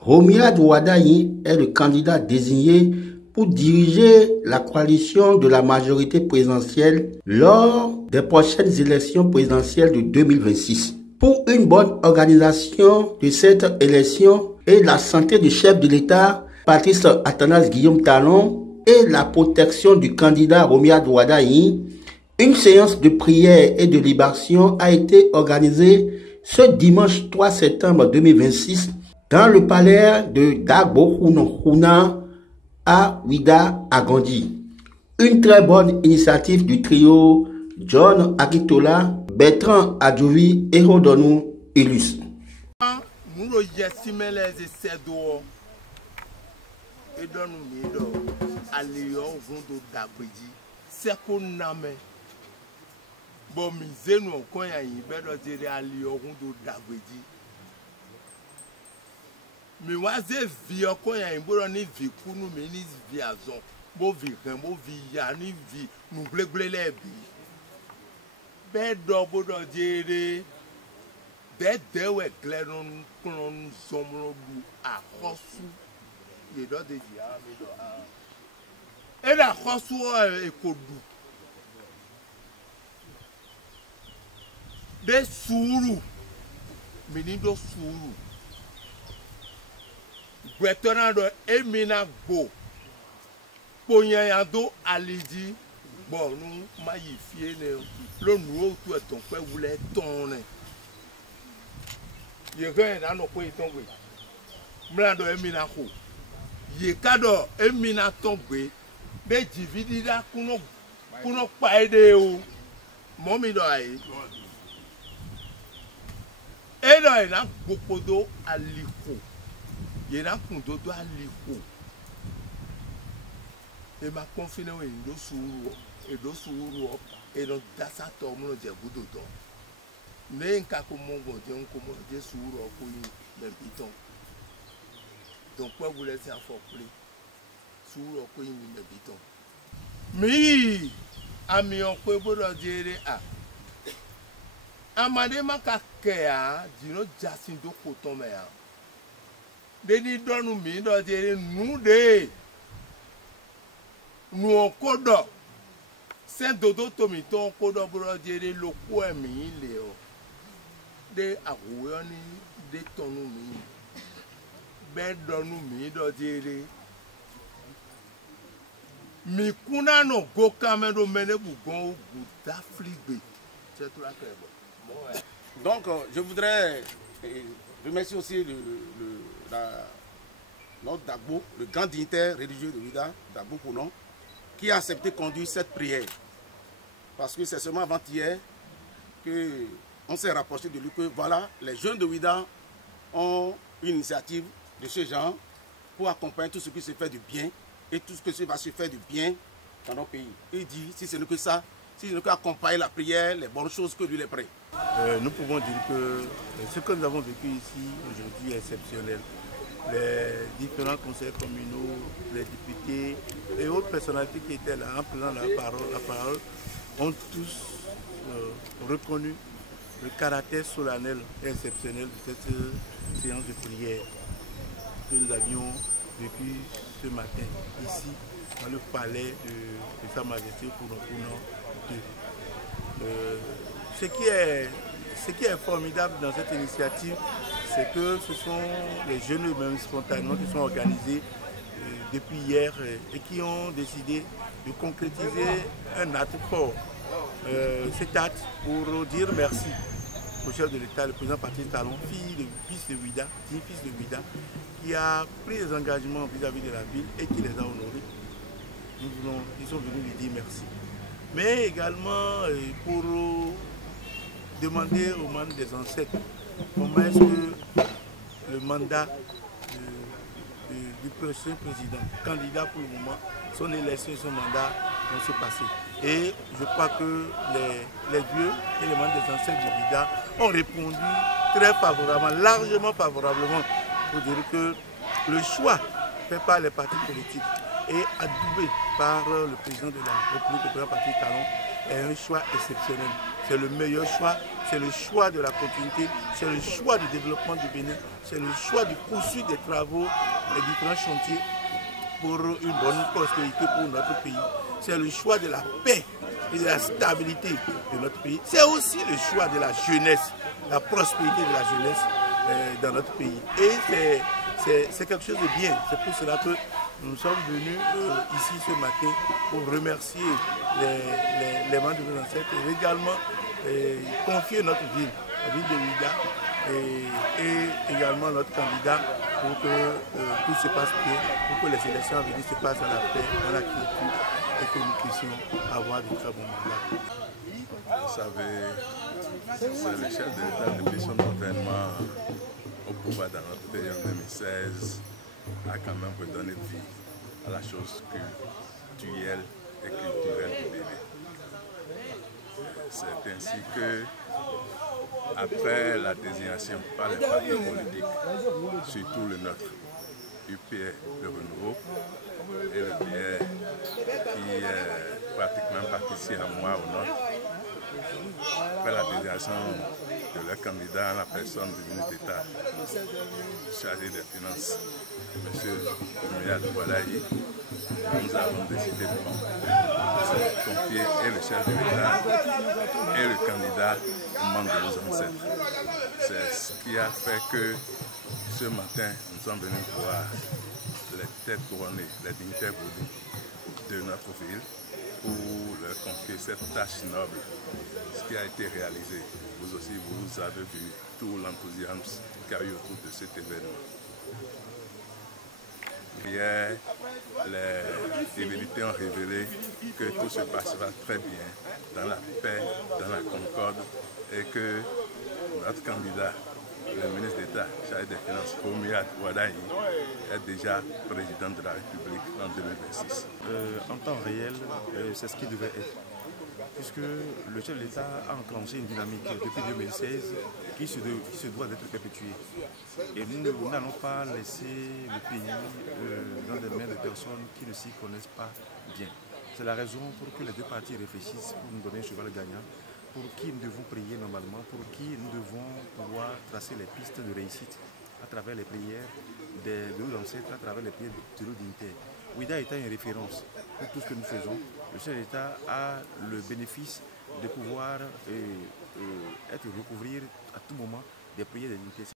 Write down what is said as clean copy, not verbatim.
Romiad Wadayi est le candidat désigné pour diriger la coalition de la majorité présidentielle lors des prochaines élections présidentielles de 2026. Pour une bonne organisation de cette élection et la santé du chef de l'État, Patrice Athanase Guillaume Talon, et la protection du candidat Romiad Wadayi, une séance de prière et de libération a été organisée ce dimanche 3 septembre 2026 dans le palais de Dagbo Khouna à Ouida à Gondi. Une très bonne initiative du trio John Akitola, Bertrand Adjoui et Rodonou Ilus. Mi waze vi oko ya imboro ni vi kunu mi ni vi azon mo vi kan mo vi ya ni vi nu glegble lebi be do bodo jere de we glenon kun somro du akosu ye do de ji a mi do a e da akosu e kodu de suru mi ni do suru Gwetonado emina go Ponyayado aliji Bonu mayi fie ne Lo nou tu eton kwe wule ton ne Ye gen ano kwe ton gwe Mlando emina ko Ye kado emina ton gwe De jividi da kuno paide o Momi do ae Edo e na gopodo aliko Il y a un peu de aliko. Et ma confiné au indo souro et do souro et donc dasa tomo je gudodo. Ne nka ko mongo je nko je souro ko yin le biton. Donc quoi vous laisser en forplé. Souro ko yin le biton. Mi ami on ko bodo jere a. Amade makakea dino jasindo ko tomea. Deni donu mi do jere nu de nu okodo sen dodo to mi to okodo bro jere loko emi le o de awoyo ni de tonu mi be donu mi do jere mi kuna no go kamero mene bugon bu d'Afrique c'est tout la crème. Donc je voudrais remercier aussi notre Dagbo, le grand dignitaire religieux de Ouida, Dagbo Kounon, qui a accepté de conduire cette prière. Parce que c'est seulement avant-hier qu'on s'est rapproché de lui que voilà, les jeunes de Ouida ont une initiative de ce genre pour accompagner tout ce qui se fait de bien et tout ce qui va se faire de bien dans nos pays. Et il dit, si ce n'est que ça, si ce n'est qu'accompagner la prière, les bonnes choses, que lui les prête. Nous pouvons dire que ce que nous avons vécu ici aujourd'hui est exceptionnel. Les différents conseils communaux, les députés et autres personnalités qui étaient là en prenant la parole ont tous reconnu le caractère solennel et exceptionnel de cette séance de prière que nous avions vécue ce matin ici dans le palais de Sa Majesté Kounon II. Ce qui est formidable dans cette initiative, c'est que ce sont les jeunes eux-mêmes spontanément qui sont organisés depuis hier et qui ont décidé de concrétiser un acte fort. Cet acte pour dire merci au chef de l'État, le président Patrice Talon, fils de Ouida, qui a pris des engagements vis-à-vis de la ville et qui les a honorés. Ils sont venus lui dire merci. Mais également pour demander aux membres des ancêtres comment est-ce que le mandat du prochain président, candidat pour le moment. Son élection et son mandat vont se passer. Et je crois que les vieux et les membres des ancêtres du VIDA ont répondu très favorablement, largement favorablement, pour dire que le choix fait par les partis politiques et adoubé par le président de la République, le président parti Talon, est un choix exceptionnel. C'est le meilleur choix, c'est le choix de la continuité, c'est le choix du développement du Bénin, c'est le choix du poursuite des travaux, des différents chantiers pour une bonne prospérité pour notre pays. C'est le choix de la paix et de la stabilité de notre pays. C'est aussi le choix de la jeunesse, la prospérité de la jeunesse dans notre pays. Et c'est quelque chose de bien. C'est pour cela que nous sommes venus ici ce matin pour remercier les membres de nos ancêtres et également confier notre ville, la ville de Ouidah, et également notre candidat pour que tout se passe bien, pour que les élections à venir se passent dans la paix, dans la culture et que nous puissions avoir de très bons mandats. Vous savez, c'est le chef de l'État depuis son avènement au pouvoir dans notre pays en 2016 a quand même redonné vie à la chose culturelle et culturelle du Bénin. C'est ainsi que, après la désignation par les partis politiques, surtout le nôtre, UPR, le Renouveau, et le PR qui est pratiquement parti ici à moi au nord, après la désignation de leur candidat à la personne du ministre d'État chargé des Finances, M. Oumia Douadayi, nous avons décidé de confier et le chef de l'État et le candidat aux membres de nos ancêtres. C'est ce qui a fait que ce matin, nous sommes venus voir les têtes couronnées, les dignitaires de notre ville pour leur confier cette tâche noble, ce qui a été réalisé. Vous aussi, vous avez vu tout l'enthousiasme qu'il y a eu autour de cet événement. Hier, les divinités ont révélé que tout se passera très bien, dans la paix, dans la concorde, et que notre candidat, le ministre d'État chargé des Finances, Oumia Douadayi, est déjà président de la République en 2026. En temps réel, c'est ce qui devait être. Puisque le chef de l'État a enclenché une dynamique depuis 2016 qui se doit d'être perpétuée. Et nous n'allons pas laisser le pays dans les mains de personnes qui ne s'y connaissent pas bien. C'est la raison pour que les deux partis réfléchissent pour nous donner un cheval gagnant, pour qui nous devons prier normalement, pour qui nous devons pouvoir tracer les pistes de réussite à travers les prières de nos ancêtres, à travers les prières de nos dignitaires. Ouidah étant une référence pour tout ce que nous faisons, le chef de l'État a le bénéfice de pouvoir recouvrir à tout moment des prières des dignitaires.